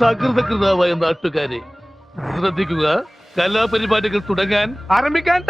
സകൃതകൃതാവായ നാട്ടുകാരെ ശ്രദ്ധിക്കുക, കലാപരിപാടികൾ തുടങ്ങാൻ ആരംഭിക്കാൻ.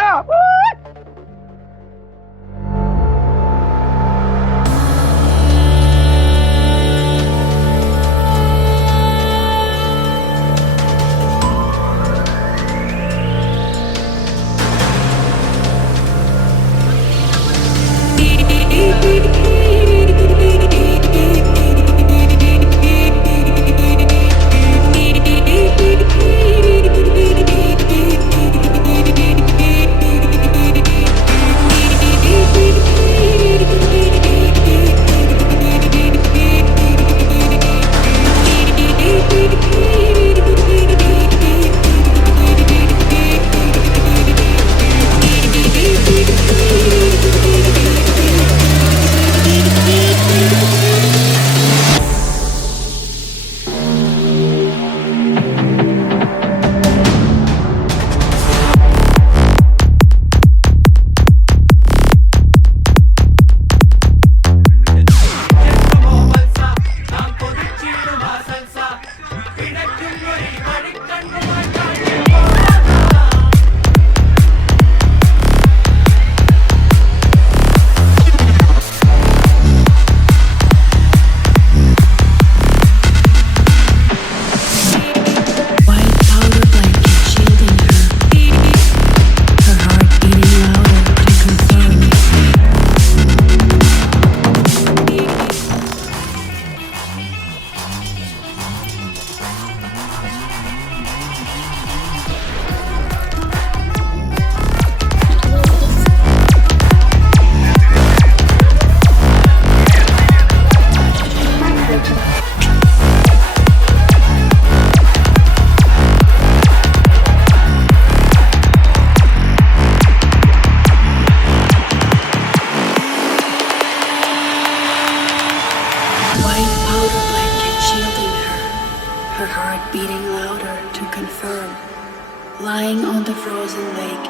Lying on the frozen lake,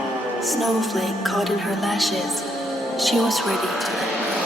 snowflake caught in her lashes, she was ready to let go.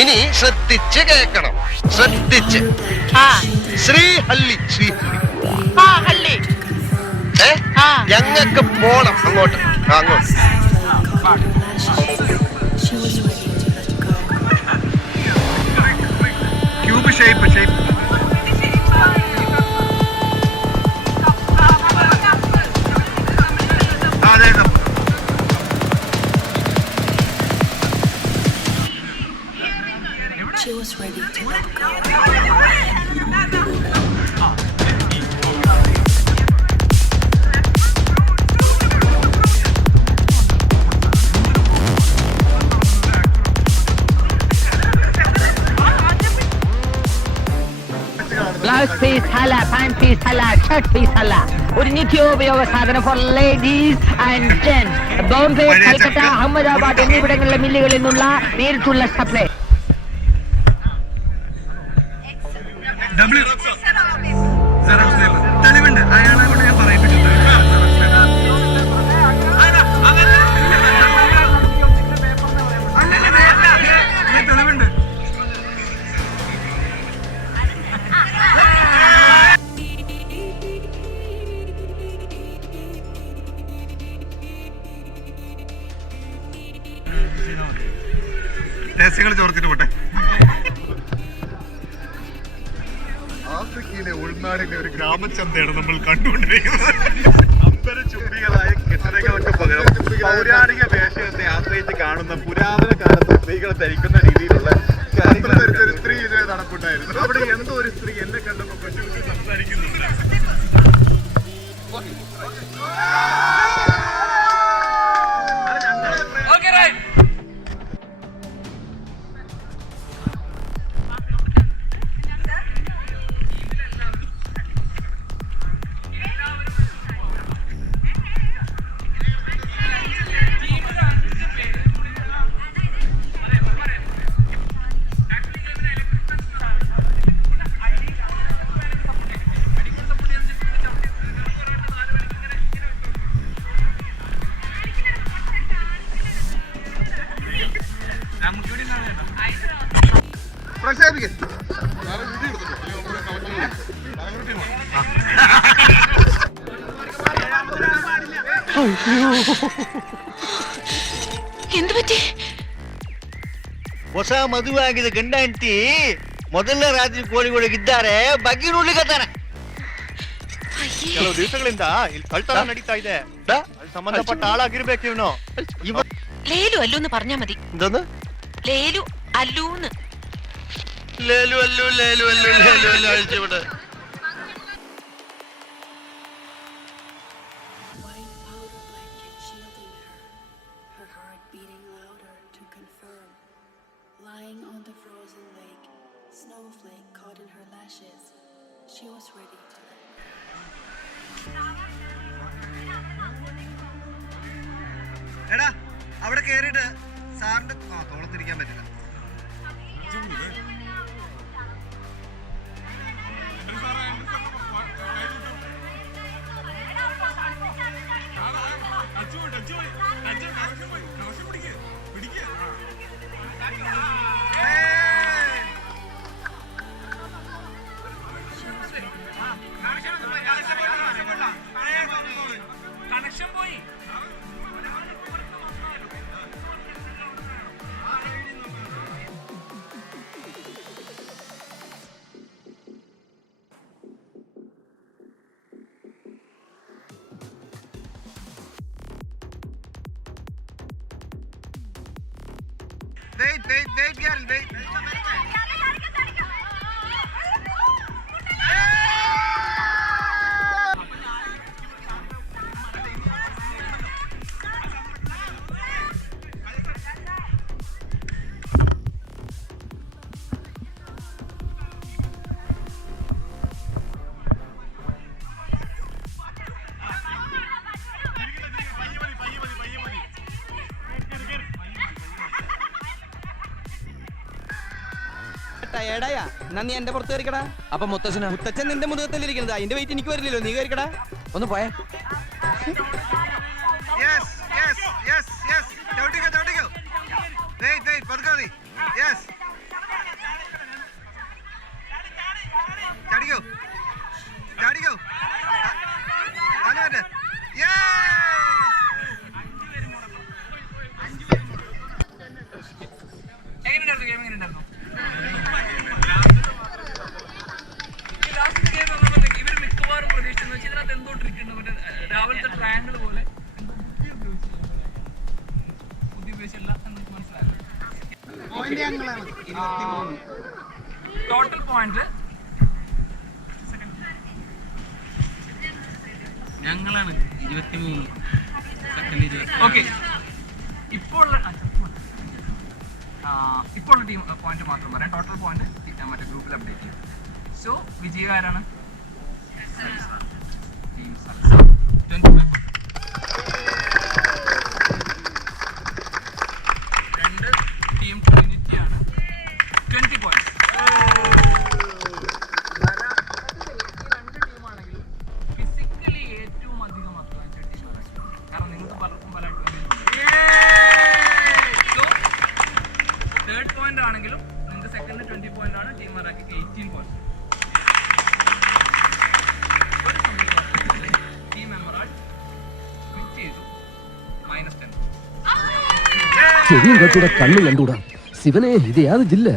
ഇനി ശ്രദ്ധിച്ച് കേൾക്കണം, ശ്രദ്ധിച്ച്. ശ്രീഹള്ളി ശ്രീഹള്ളി ഞങ്ങൾക്ക് പോണം അങ്ങോട്ട് അങ്ങോട്ട്. ക്യൂബ് ഷേപ്പ് ഷേപ്പ് അതെ. She was ready to let go. Blouse piece hala, pant piece hala, shirt piece hala. ഒരു നിത്യോപയോഗ സാധനം for ladies and gents. Bombay, Calcutta, Ahmedabad എന്നിവിടങ്ങളിലെ മില്ലുകളിൽ നിന്നുള്ള നേരിട്ടുള്ള സപ്ലൈ. തെളിവുണ്ട്, അയാളെ കൊണ്ട് ഞാൻ പറയിപ്പിച്ചിട്ടുണ്ട്. തെളിവുണ്ട്. രഹസ്യങ്ങൾ ചോർത്തിട്ട് പോട്ടെ. ആഫ്രിക്കയിലെ ഉൾനാടിന്റെ ഒരു ഗ്രാമചന്തയാണ് നമ്മൾ കണ്ടുകൊണ്ടിരിക്കുന്നത്. അമ്പരചുംബികളായ കെട്ടിടങ്ങൾക്ക് പകരം പൗരാണിക വേഷത്തെ ആശ്രയിച്ച് കാണുന്ന പുരാതന കാലത്ത് സ്ത്രീകൾ ധരിക്കുന്ന രീതിയിലുള്ള ഒരു സ്ത്രീ ഇതിനെ നടപ്പുണ്ടായിരുന്നു. അവിടെ എന്തോ ഒരു സ്ത്രീ എന്നെ കണ്ടപ്പോൾ കൊച്ചു സംസാരിക്കുന്നുണ്ട്. എന്തുപറ്റി? ಹೊಸ ಮದುವೆ ಆಗಿದೆ ಗಂಡ ಹೆಂಡತಿ ಮೊದಲನೇ ರಾತ್ರಿ ಕೋಳಿಗಳಿದ್ದಾರೆ ಬಗ್ಗೆ ನೋಡ್ಲಿಕ್ಕತ್ತಾನೆ. ಕೆಲವು ದಿವಸಗಳಿಂದ ಇಲ್ಲಿ ಕಳ್ತನ ನಡೀತಾ ಇದೆ. ಸಂಬಂಧಪಟ್ಟ ಆಳಾಗಿರ್ಬೇಕು ಇವನು. ലേലു അല്ലൂന്ന് പറഞ്ഞാ മതി. എന്തോന്ന്? ലേലു അല്ലൂന്ന്. ലേലു Allu ലേലു Allu ലേലു Allu അഴിച്ചുവിടെ. Lying on the frozen lake, snowflake caught in her lashes, she was ready to let എടാ അവിടെ കേറിയിട്ട് സാറിന്റെ തോളത്തിരിക്കാൻ പറ്റില്ല. കണക്ഷൻ പോയി. Wait, girl, wait. ടയേർഡായാ എന്നാ നീ എന്റെ പുറത്ത് കയറിക്കടാ. അപ്പൊ മുത്തച്ഛൻ നിന്റെ മുതുകത്തല്ലിരിക്കുന്നത്, അതിന്റെ വെയിറ്റ് എനിക്ക് വരില്ലല്ലോ. നീ കയറിക്കടാ, ഒന്ന് പോയേ. എങ്ങനെയുണ്ടായിരുന്നു? രാവിലത്തെ ട്രയാങ്കിൾ പോലെ ടോട്ടൽ പോയിന്റ് ഞങ്ങളാണ് 23. ഓക്കെ. ഇപ്പോൾ ടീം പോയിന്റ് മാത്രം പറയാം. ടോട്ടൽ പോയിന്റ് മറ്റേ ഗ്രൂപ്പിൽ അപ്ഡേറ്റ് ചെയ്യും. സോ വിജയകാരാണ് ടീം സക്സസ് 25 രണ്ട് ടീം ട്രിനിറ്റി ആണ് 20 പോയിന്റ്സ്. രണ്ട് ടീമാണെങ്കിലും ഫിസിക്കലി ഏറ്റവും അധികം അധ്വാനിച്ച ടീമാണ്. കാരണം നിങ്ങൾക്ക് പലർക്കും പല തേർഡ് പോയിന്റ് ആണെങ്കിലും നിങ്ങൾക്ക് സെക്കൻഡ് 20 പോയിന്റ് ആണ്. ടീം മറാക്കി 18 പോയിന്റ്. ഒരു സമയത്ത് ടീം എമറാൾഡ് ക്വിറ്റ് ചെയ്തു -10. ചെവിയും കണ്ടൂടാ കണ്ണും കണ്ടൂടാ ശിവനെ ഇത് യാതൊരു ജില്ല